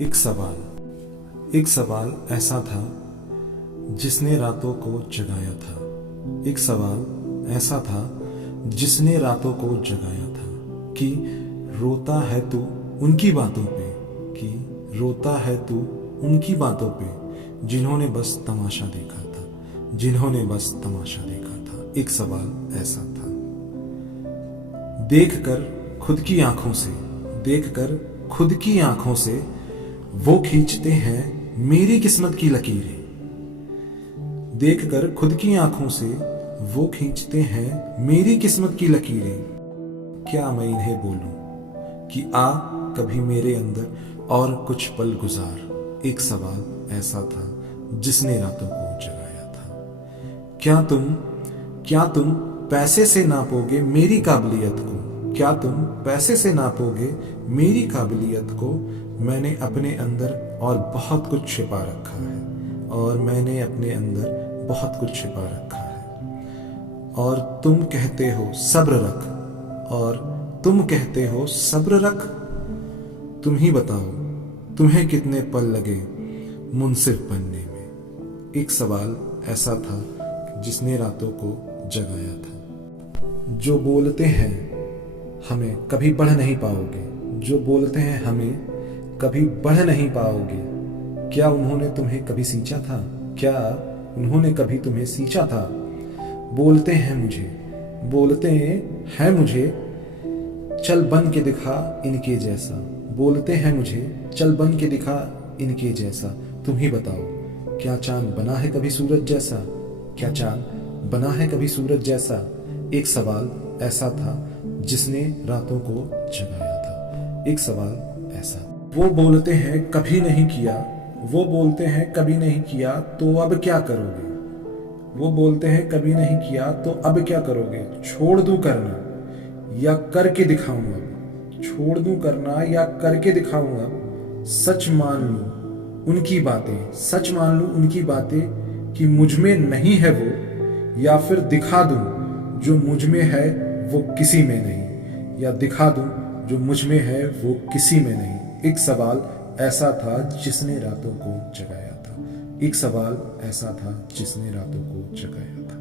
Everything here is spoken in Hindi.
एक सवाल ऐसा था जिसने रातों को जगाया था। एक सवाल ऐसा था जिसने रातों को जगाया था कि रोता है तू उनकी बातों पे, कि रोता है तू उनकी बातों पे जिन्होंने बस तमाशा देखा था, जिन्होंने बस तमाशा देखा था। एक सवाल ऐसा था। देखकर खुद की आंखों से, देखकर खुद की आंखों से वो खींचते हैं मेरी किस्मत की लकीरें। देखकर खुद की आंखों से वो खींचते हैं मेरी किस्मत की लकीरें। क्या मैं इन्हें बोलूं कि आ कभी मेरे अंदर और कुछ पल गुजार। एक सवाल ऐसा था जिसने रातों को जगाया था। क्या तुम पैसे से नापोगे मेरी काबिलियत को? क्या तुम पैसे से नापोगे मेरी काबिलियत को? मैंने अपने अंदर और बहुत कुछ छिपा रखा है, और मैंने अपने अंदर बहुत कुछ छिपा रखा है। और तुम कहते हो सब्र रख, और तुम कहते हो सब्र रख। तुम ही बताओ तुम्हें कितने पल लगे मुनसिफ बनने में। एक सवाल ऐसा था जिसने रातों को जगाया था। जो बोलते हैं हमें कभी बढ़ नहीं पाओगे, जो बोलते हैं हमें कभी बढ़ नहीं पाओगे, क्या उन्होंने तुम्हें कभी सींचा था? क्या उन्होंने कभी तुम्हें सींचा था? बोलते हैं मुझे चल बन के दिखा इनके जैसा। बोलते हैं मुझे चल बन के दिखा इनके जैसा। तुम ही बताओ क्या चांद बना है कभी सूरज जैसा? क्या चांद बना है कभी सूरज जैसा? एक सवाल ऐसा था जिसने रातों को जगाया था। एक सवाल ऐसा। वो बोलते हैं कभी नहीं किया, वो बोलते हैं कभी नहीं किया, तो अब क्या करोगे? वो बोलते हैं कभी नहीं किया, तो अब क्या करोगे? छोड़ दूं करना या करके दिखाऊं अब? छोड़ दूं करना या करके दिखाऊं अब? सच मान लूं उनकी बातें, सच मान लूं उनकी बातें कि मुझ में नहीं है वो, या फिर दिखा दूं जो मुझ में है वो किसी में नहीं, या दिखा दूं जो मुझ में है वो किसी में नहीं। एक सवाल ऐसा था जिसने रातों को जगाया था। एक सवाल ऐसा था जिसने रातों को जगाया था।